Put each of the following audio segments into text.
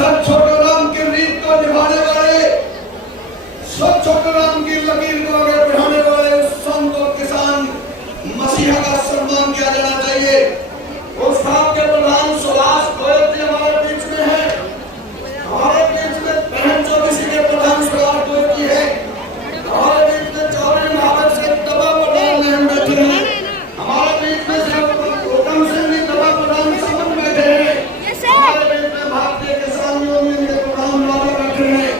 Sir Chhoturam की रीत को निभाने वाले, सब छोटूराम की लकीर को आगे बढ़ाने वाले संत और किसान मसीहा का सम्मान किया जाना चाहिए। उस काम के प्रधान सुभाष गोयल जी हमारे बीच में है, हमारे बीच में बहन चौबीसी के प्रधान सुभाष गोयल जी है, हमारे बीच में चौधरी महाराज से दबा प्रधान नेम बैठे हैं, हमारे बीच में गौतम सिंह जी दबा प्रधान समन बैठे हैं, हमारे बीच में भारतीय किसान यूनियन के प्रधान लाला बैठे हैं,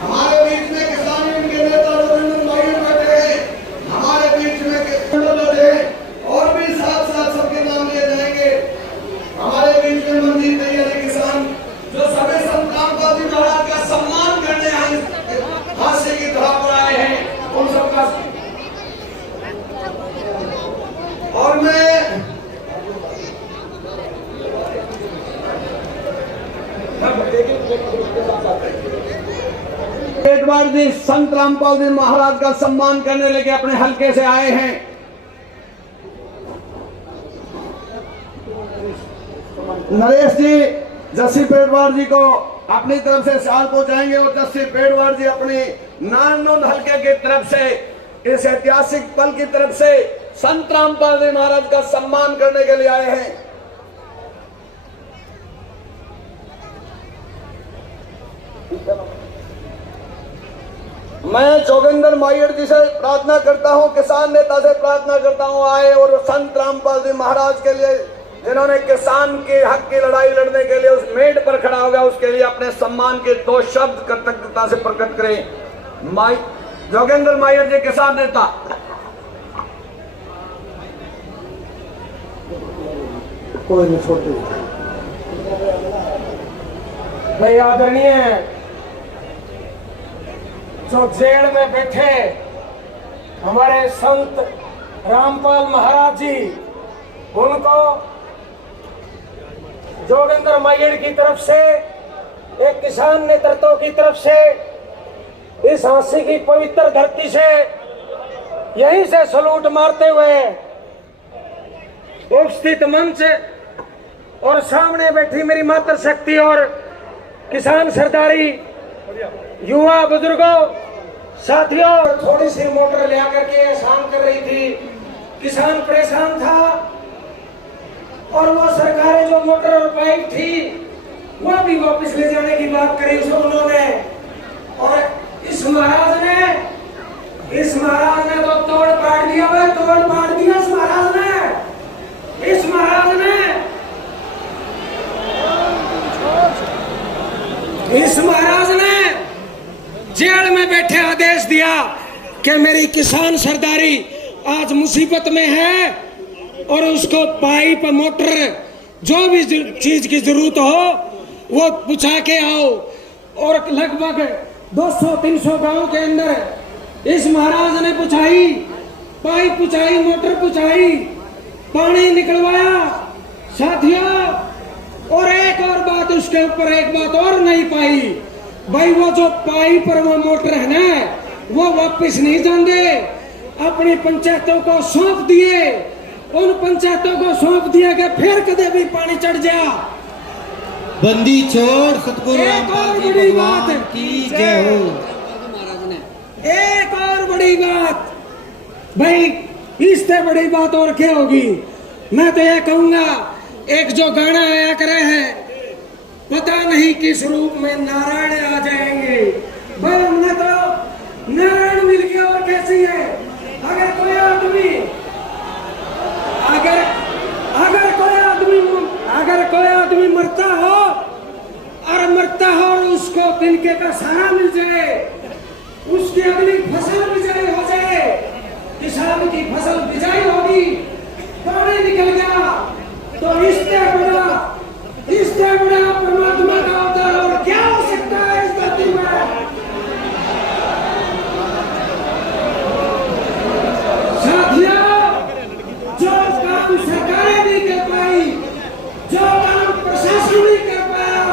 हमारे बीच में किसान यूनियन के नेता रविंद्र भाई बैठे हैं, हमारे बीच में बैठे हैं, और भी साथ साथ सबके नाम लिए जाएंगे। हमारे बीच में मंदिर तैयारी किसान जो सभी संतान गांधी महाराज का सम्मान करने हास्य की तरह पर आए हैं, उन सबका और मैं एक बार जी संत रामपाल जी महाराज का सम्मान करने लेके अपने हल्के से आए हैं। नरेश जी जस्सी पेड़वार जी को अपनी तरफ से शाल पहुंचाएंगे और जस्सी पेड़वार जी अपनी नानोद हल्के की तरफ से इस ऐतिहासिक पल की तरफ से संत रामपाल जी महाराज का सम्मान करने के लिए आए हैं। मैं जोगिंदर मायर जी से प्रार्थना करता हूं, किसान नेता से प्रार्थना करता हूं, आए और संत रामपाल जी महाराज के लिए जिन्होंने किसान के हक की लड़ाई लड़ने के लिए उस मेड़ पर खड़ा हो गया, उसके लिए अपने सम्मान के दो शब्द कृतज्ञता से प्रकट करें। जोगिंदर मायर जी किसान नेता। कोई नहीं छोड़ भाई। आदरणीय जो जेल में बैठे हमारे संत रामपाल महाराज जी, उनको जोगिंदर मायर की तरफ से, एक किसान नेतृत्व की तरफ से, इस हांसी की पवित्र धरती से यहीं से सलूट मारते हुए उपस्थित मंच और सामने बैठी मेरी मातृशक्ति और किसान सरदारी, युवा बुजुर्गों, साथियों, थोड़ी सी मोटर ले आकर के आसान कर रही थी, किसान परेशान था और वो सरकारें जो मोटर और पाइप थी वो भी वापस ले जाने की बात करी उन्होंने। और इस महाराज ने तो तोड़ पाड़ दिया, भाई तोड़ पाड़ दिया इस महाराज ने जेल में बैठे आदेश दिया कि मेरी किसान सरदारी आज मुसीबत में है और उसको पाइप मोटर जो भी चीज की जरूरत हो वो पूछा के आओ। और लगभग 200-300 गांव के अंदर इस महाराज ने पुछाई, पाइप पुछाई, मोटर पुछाई, पानी निकलवाया साथियों। और एक और बात, उसके ऊपर एक बात और नहीं पाई भाई, वो जो पाइप और वो मोटर है ना वो वापस नहीं जाएंगे, अपनी पंचायतों को सौंप दिए, उन पंचायतों को सौंप दिया कि फिर कदे भी पानी चढ़ जा। बंदी छोड़ सतगुरु एक और बड़ी बात की जय हो। एक और बड़ी बात भाई, इससे बड़ी बात और क्या होगी। मैं तो ये कहूंगा, एक जो गाना आया करे है, पता नहीं किस रूप में नारायण आ जाएंगे, भाई हमने तो नारायण मिल गया और कैसी है। अगर कोई आदमी मरता हो और उसको तिनके का सहारा मिल जाए, उसकी अगली फसल बिजाई हो जाए, किसान की फसल बिजाई होगी, पानी निकल गया, तो इससे बड़ा परमात्मा का अवतार और क्या हो सकता है इस धरती में। साथियों, जो काम सरकारें नहीं कर पाई, जो काम प्रशासन नहीं कर पाया,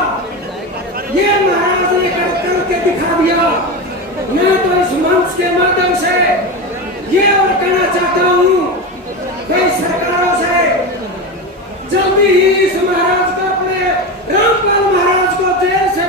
ये महाराज ने करके दिखा दिया। मैं तो इस मंच के माध्यम से ये और कहना चाहता हूँ, कई सरकारों से जल्दी ही इस महाराज को, अपने रामपाल महाराज को जेल से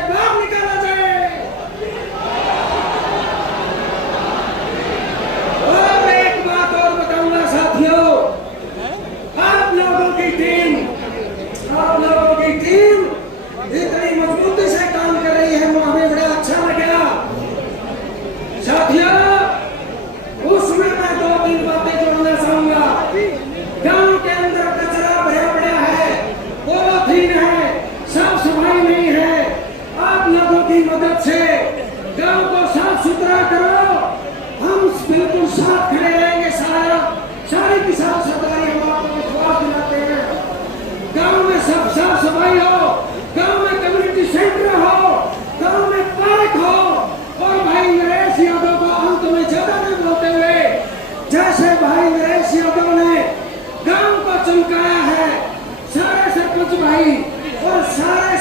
किसान सरदारी हम आपको विश्वास दिलाते हैं। गांव में सब साफ सफाई हो, गांव में कम्युनिटी सेंटर हो, गांव में पार्क हो। और भाई नरेश यादव को अंत में ज्यादा नहीं बोलते हुए, जैसे भाई नरेश यादव ने गांव को चमकाया है, सारे सरपंच भाई और सारे